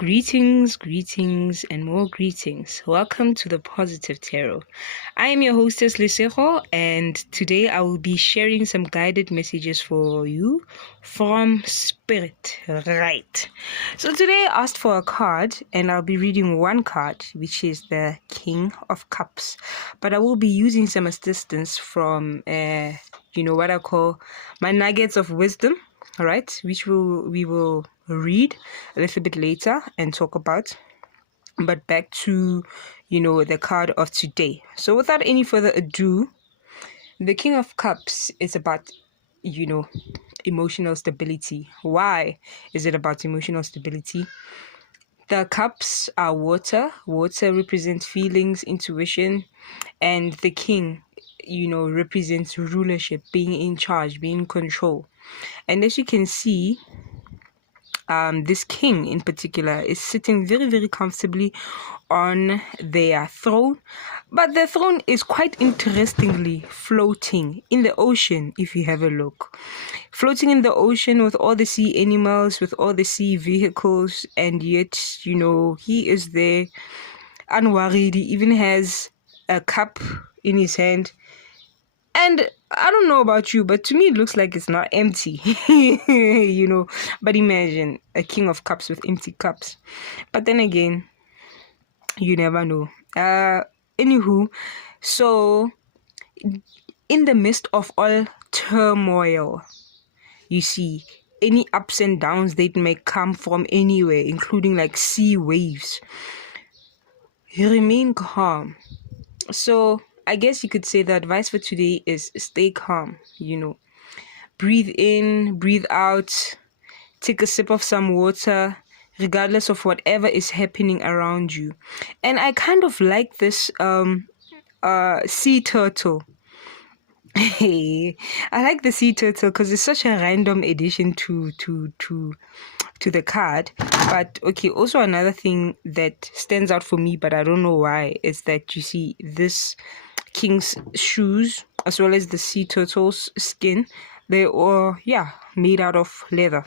Greetings, and more greetings. Welcome to the Positive Tarot. I am your hostess, Lisero, and today I will be sharing some guided messages for you from Spirit. Right. So today I asked for a card, and I'll be reading one card, which is the King of Cups. But I will be using some assistance from, what I call my nuggets of wisdom. All right, which we will read a little bit later and talk about. But back to, the card of today. So without any further ado, the King of Cups is about, emotional stability. Why is it about emotional stability? The cups are water. Water represents feelings, intuition, and the king, represents rulership, being in charge, being in control. And as you can see, this king in particular is sitting very, very comfortably on their throne, but the throne is quite interestingly floating in the ocean. If you have a look, floating in the ocean with all the sea animals, with all the sea vehicles, and yet he is there unworried. He even has a cup in his hand. And I don't know about you, but to me it looks like it's not empty, But imagine a King of Cups with empty cups. But then again, you never know. Anywho, so in the midst of all turmoil, you see, any ups and downs that may come from anywhere, including like sea waves, you remain calm. So I guess you could say the advice for today is stay calm, Breathe in, breathe out, take a sip of some water, regardless of whatever is happening around you. And I kind of like this sea turtle. Hey, I like the sea turtle because it's such a random addition to the card. But okay, also another thing that stands out for me, but I don't know why, is that you see this king's shoes as well as the sea turtle's skin. They are made out of leather.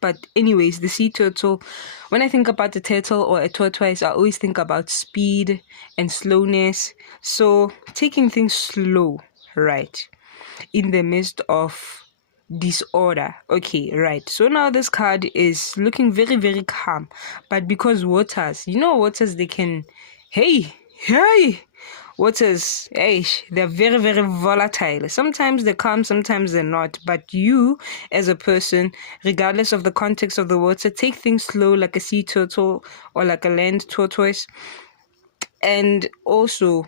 But anyways, the sea turtle, when I think about a turtle or a tortoise, I always think about speed and slowness. So taking things slow, right, in the midst of disorder. Okay, right. So now this card is looking very, very calm. But because waters, they can, hey, waters, they're very, very volatile. Sometimes they're calm, sometimes they're not. But you, as a person, regardless of the context of the water, take things slow like a sea turtle or like a land tortoise. And also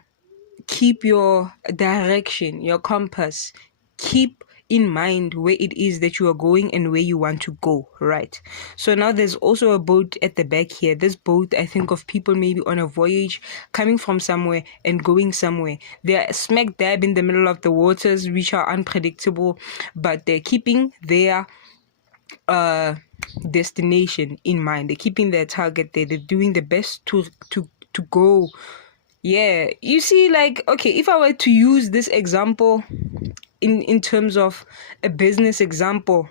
keep your direction, your compass. Keep in mind where it is that you are going and where you want to go, right? So now there's also a boat at the back here. This boat, I think of people maybe on a voyage, coming from somewhere and going somewhere. They're smack dab in the middle of the waters, which are unpredictable, but they're keeping their destination in mind. They're keeping their target there. They're doing the best to go. Yeah, you see, like, okay, if I were to use this example in terms of a business example,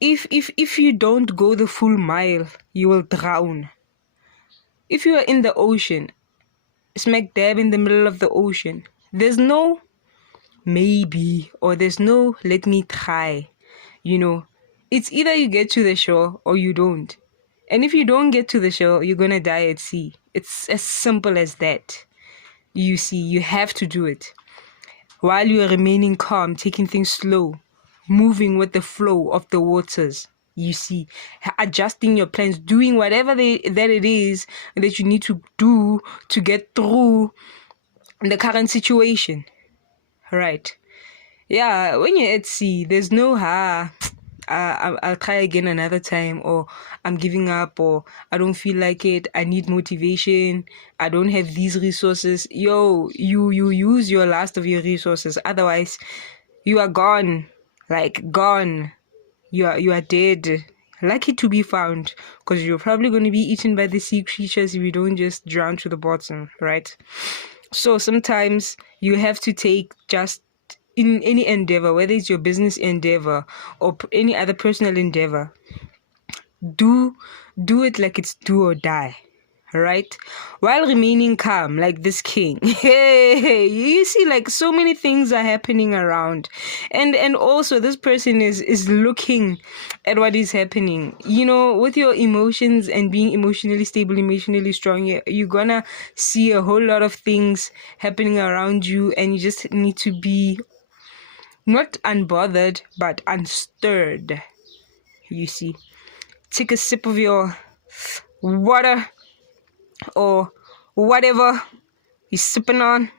if you don't go the full mile, you will drown. If you are in the ocean, smack dab in the middle of the ocean, there's no maybe or there's no let me try. It's either you get to the shore or you don't. And if you don't get to the shore, you're gonna die at sea. It's as simple as that. You see, you have to do it while you are remaining calm, taking things slow, moving with the flow of the waters. You see, adjusting your plans, doing whatever that it is that you need to do to get through the current situation. Right? Yeah, when you're at sea, there's no I'll try again another time, or I'm giving up, or I don't feel like it, I need motivation, I don't have these resources. You use your last of your resources, otherwise you are gone. You are dead, lucky to be found, because you're probably going to be eaten by the sea creatures if you don't just drown to the bottom, right? So sometimes you have to take just in any endeavor, whether it's your business endeavor or any other personal endeavor, do it like it's do or die, right? While remaining calm, like this king. Hey, you see, like so many things are happening around, and also this person is looking at what is happening. You know, with your emotions and being emotionally stable, emotionally strong, you're gonna see a whole lot of things happening around you, and you just need to be not unbothered but unstirred. You see, take a sip of your water or whatever you're sipping on.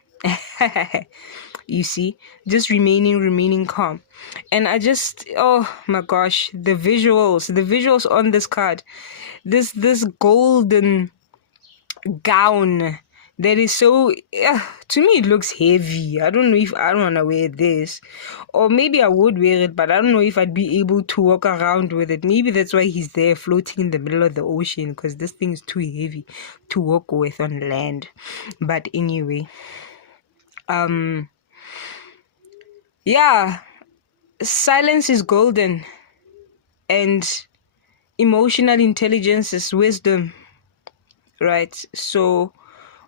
You see, just remaining calm. And I just, oh my gosh, the visuals on this card, this golden gown that is so, to me it looks heavy. I don't know if I don't want to wear this, or maybe I would wear it, but I don't know if I'd be able to walk around with it. Maybe that's why he's there floating in the middle of the ocean, because this thing is too heavy to walk with on land. But anyway, yeah, silence is golden, and emotional intelligence is wisdom, right? So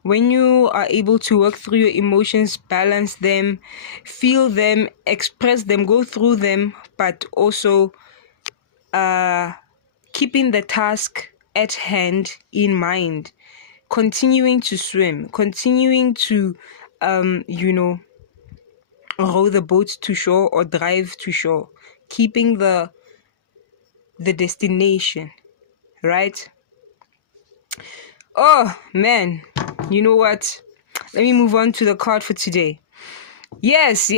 when you are able to work through your emotions, balance them, feel them, express them, go through them, but also keeping the task at hand in mind, continuing to swim, continuing to, row the boat to shore or drive to shore, keeping the destination, right? Oh man, you know what? Let me move on to the card for today. Yes.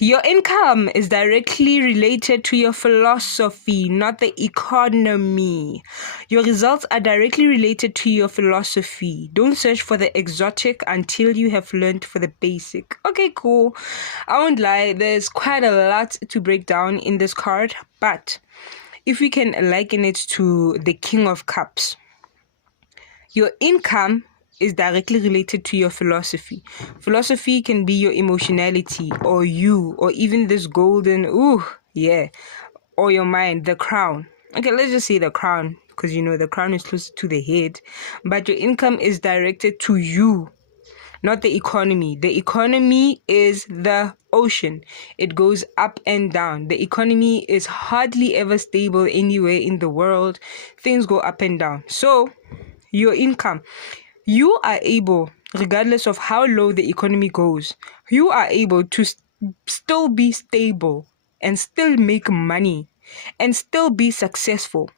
Your income is directly related to your philosophy, not the economy. Your results are directly related to your philosophy. Don't search for the exotic until you have learned for the basic. Okay, cool. I won't lie, there's quite a lot to break down in this card, but if we can liken it to the King of Cups, your income is directly related to your philosophy. Philosophy can be your emotionality, or you, or even this golden, or your mind, the crown. Okay, let's just say the crown, because the crown is closer to the head. But your income is directed to you, not the economy. The economy is the ocean. It goes up and down. The economy is hardly ever stable anywhere in the world. Things go up and down. So, your income, you are able, regardless of how low the economy goes, you are able to still be stable and still make money and still be successful,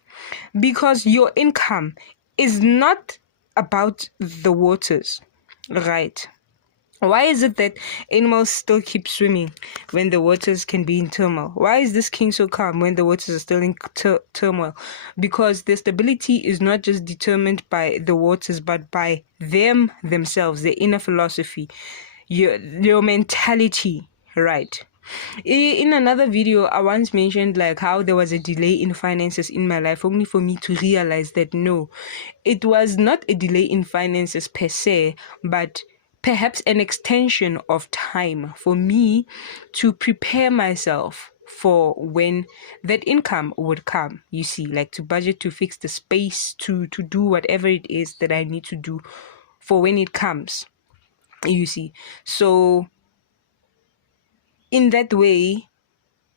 because your income is not about the waters, right? Why is it that animals still keep swimming when the waters can be in turmoil? Why is this king so calm when the waters are still in turmoil? Because their stability is not just determined by the waters, but by themselves, their inner philosophy, your mentality, right? In another video, I once mentioned like how there was a delay in finances in my life, only for me to realize that no, it was not a delay in finances per se, but perhaps an extension of time for me to prepare myself for when that income would come. You see, like to budget, to fix the space, to do whatever it is that I need to do for when it comes. You see, so in that way,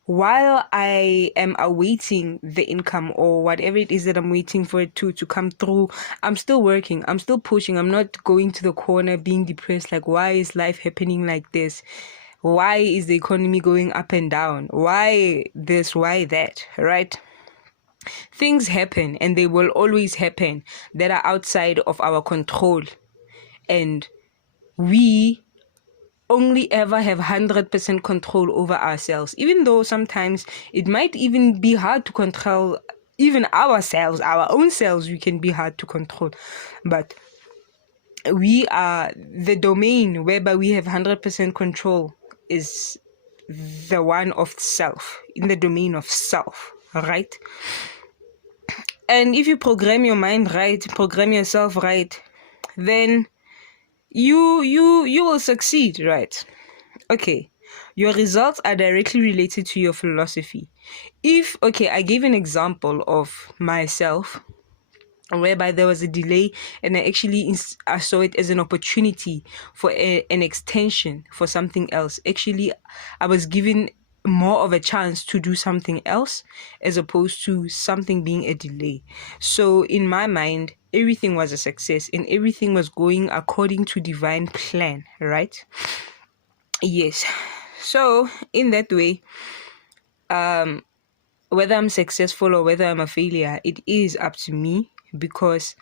while I am awaiting the income or whatever it is that I'm waiting for it to come through, I'm still working, I'm still pushing. I'm not going to the corner being depressed, like, why is life happening like this? Why is the economy going up and down? Why this, why that, right? Things happen, and they will always happen, that are outside of our control. And we only ever have 100% control over ourselves, even though sometimes it might even be hard to control even ourselves, our own selves. We can be hard to control, but we are the domain whereby we have 100% control is the one of self, in the domain of self, right? And if you program your mind right, program yourself right, then you will succeed, right? Okay, Your results are directly related to your philosophy. If, okay, I gave an example of myself whereby there was a delay, and I saw it as an opportunity for an extension for something else. Actually, I was given more of a chance to do something else as opposed to something being a delay. So in my mind, everything was a success and everything was going according to divine plan, right? Yes. So in that way, whether I'm successful or whether I'm a failure, it is up to me, because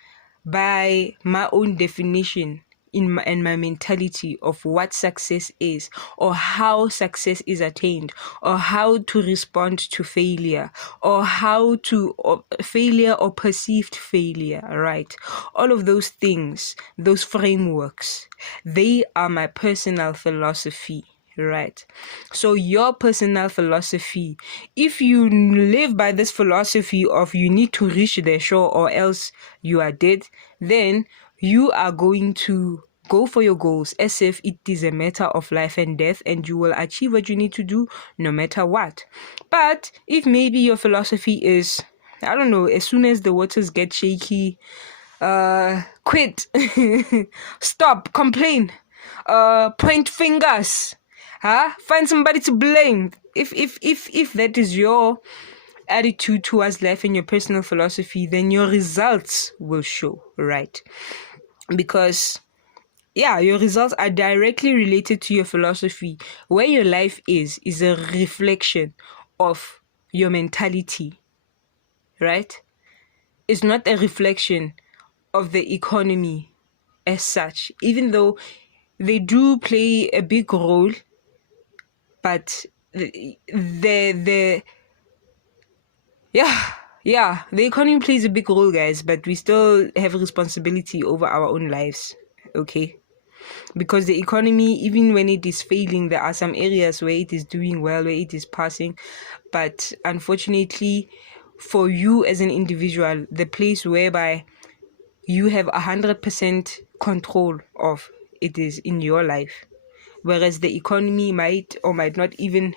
by my own definition and my mentality of what success is, or how success is attained, or how to respond to failure, or how to failure or perceived failure, right? All of those things, those frameworks, they are my personal philosophy. Right. So your personal philosophy, if you live by this philosophy of you need to reach the shore or else you are dead, then you are going to go for your goals as if it is a matter of life and death, and you will achieve what you need to do no matter what. But if maybe your philosophy is, I don't know, as soon as the waters get shaky, quit, stop, complain, point fingers, find somebody to blame. If that is your attitude towards life and your personal philosophy, then your results will show, right? Because your results are directly related to your philosophy. Where your life is a reflection of your mentality, right? It's not a reflection of the economy as such, even though they do play a big role, but the the economy plays a big role, guys, but we still have responsibility over our own lives, okay? Because the economy, even when it is failing, there are some areas where it is doing well, where it is passing, but unfortunately for you as an individual, the place whereby you have 100% control of it is in your life, whereas the economy might or might not even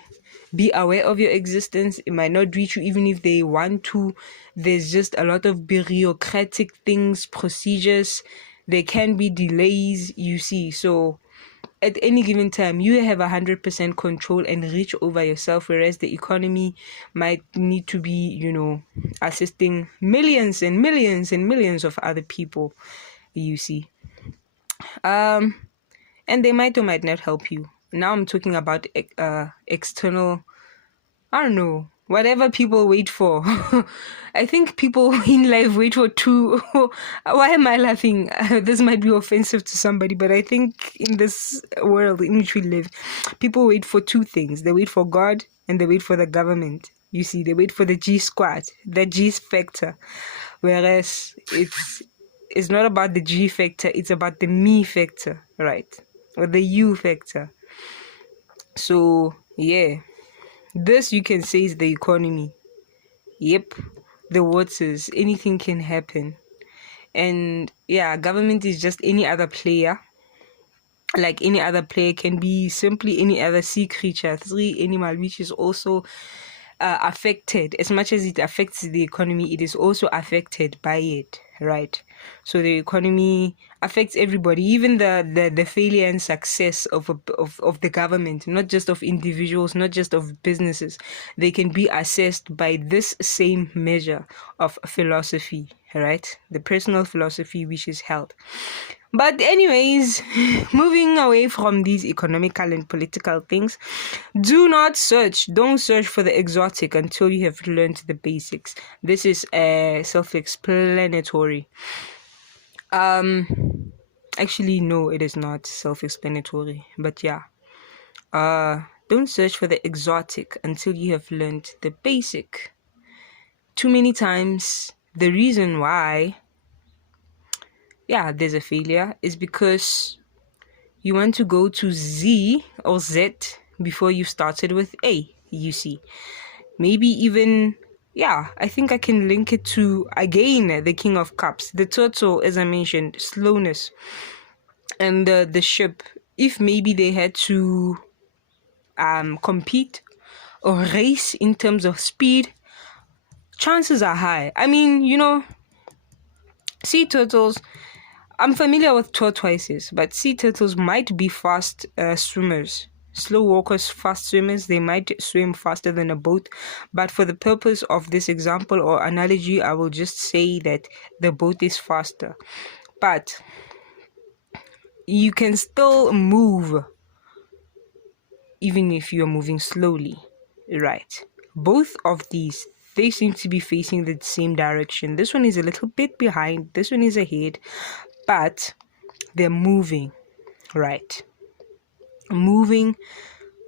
be aware of your existence. It might not reach you even if they want to. There's just a lot of bureaucratic things, procedures. There can be delays, you see. So at any given time, you have 100% control and reach over yourself, whereas the economy might need to be, assisting millions and millions and millions of other people, you see. And they might or might not help you. Now I'm talking about external, I don't know, whatever people wait for. I think people in life wait for two. Why am I laughing? This might be offensive to somebody, but I think in this world in which we live, people wait for two things. They wait for God and they wait for the government. You see, they wait for the G squad, the G factor. Whereas it's not about the G factor, it's about the me factor, right? Or the you factor. So, yeah. This you can say is the economy. Yep. The waters. Anything can happen. And government is just any other player. Like any other player, can be simply any other sea creature, three animal, which is also affected. As much as it affects the economy, it is also affected by it, right? So the economy affects everybody, even the failure and success of the government, not just of individuals, not just of businesses. They can be assessed by this same measure of philosophy, right? The personal philosophy which is held. But anyways, moving away from these economical and political things, don't search for the exotic until you have learned the basics. This is self-explanatory. Actually, no, it is not self-explanatory, but don't search for the exotic until you have learned the basic. Too many times, the reason why there's a failure is because you want to go to Z or Z before you started with A, you see. Maybe even, I think I can link it to, again, the King of Cups. The turtle, as I mentioned, slowness. And the ship, if maybe they had to, compete or race in terms of speed, chances are high. I mean, sea turtles, I'm familiar with tortoises, but sea turtles might be fast swimmers. Slow walkers, fast swimmers, they might swim faster than a boat. But for the purpose of this example or analogy, I will just say that the boat is faster. But you can still move even if you're moving slowly, right? Both of these, they seem to be facing the same direction. This one is a little bit behind, this one is ahead, but they're moving, right? Moving,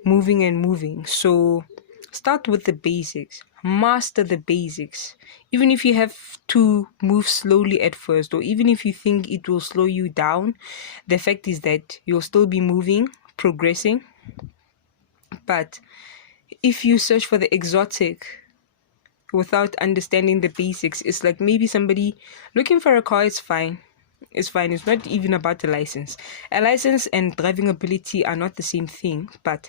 and moving. So start with the basics, master the basics. Even if you have to move slowly at first, or even if you think it will slow you down, the fact is that you'll still be moving, progressing. But if you search for the exotic without understanding the basics, it's like maybe somebody looking for a car is fine. It's fine. It's not even about the license. A license and driving ability are not the same thing, but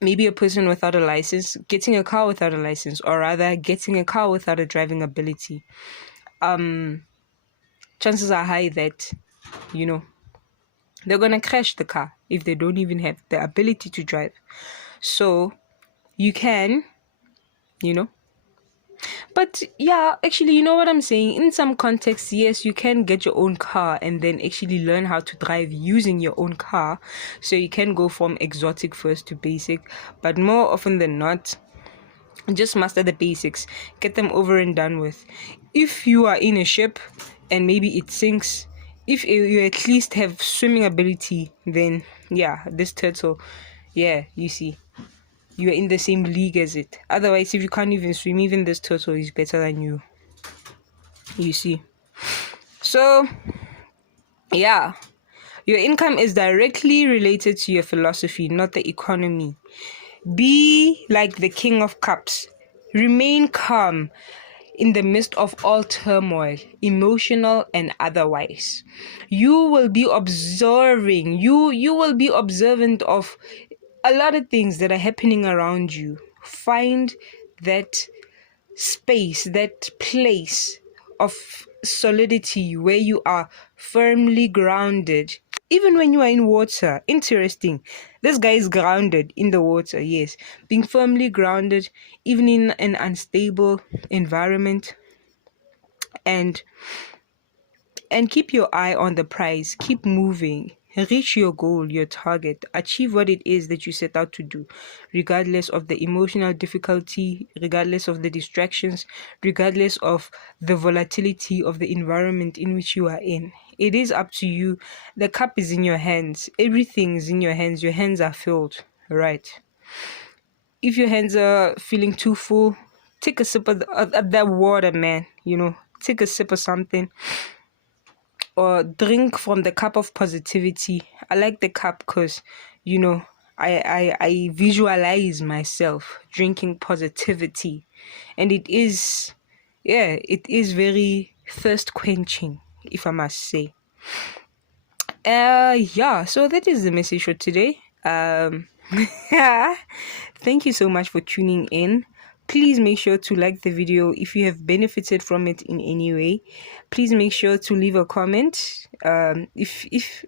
maybe a person without a license getting a car without a license, or rather getting a car without a driving ability, chances are high that, they're gonna crash the car if they don't even have the ability to drive. So you can, you know, but yeah, actually, you know what I'm saying? In some contexts, yes, you can get your own car and then actually learn how to drive using your own car. So you can go from exotic first to basic, but more often than not, just master the basics, get them over and done with. If you are in a ship and maybe it sinks, if you at least have swimming ability, then yeah, this turtle, yeah, you see, you're in the same league as it. Otherwise, if you can't even swim, even this turtle is better than you. You see. So, yeah, your income is directly related to your philosophy, not the economy. Be like the King of Cups. Remain calm in the midst of all turmoil, emotional and otherwise. You will be observing. You will be observant of a lot of things that are happening around you. Find that space, that place of solidity where you are firmly grounded. Even when you are in water, interesting. This guy is grounded in the water, yes. Being firmly grounded, even in an unstable environment. And keep your eye on the prize. Keep moving. Reach your goal, your target. Achieve what it is that you set out to do, regardless of the emotional difficulty, regardless of the distractions, regardless of the volatility of the environment in which you are in. It is up to you. The cup is in your hands. Everything is in your hands. Your hands are filled, right? If your hands are feeling too full, take a sip of that water, man. Take a sip of something, or drink from the cup of positivity. I like the cup because, I visualize myself drinking positivity, and it is, yeah, it is very thirst quenching, if I must say. Yeah, so that is the message for today. Thank you so much for tuning in. Please make sure to like the video if you have benefited from it in any way. Please make sure to leave a comment. If if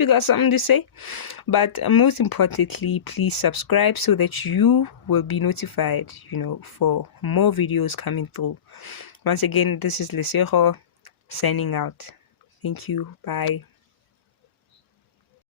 you got something to say. But most importantly, please subscribe so that you will be notified, for more videos coming through. Once again, this is Lesero signing out. Thank you. Bye.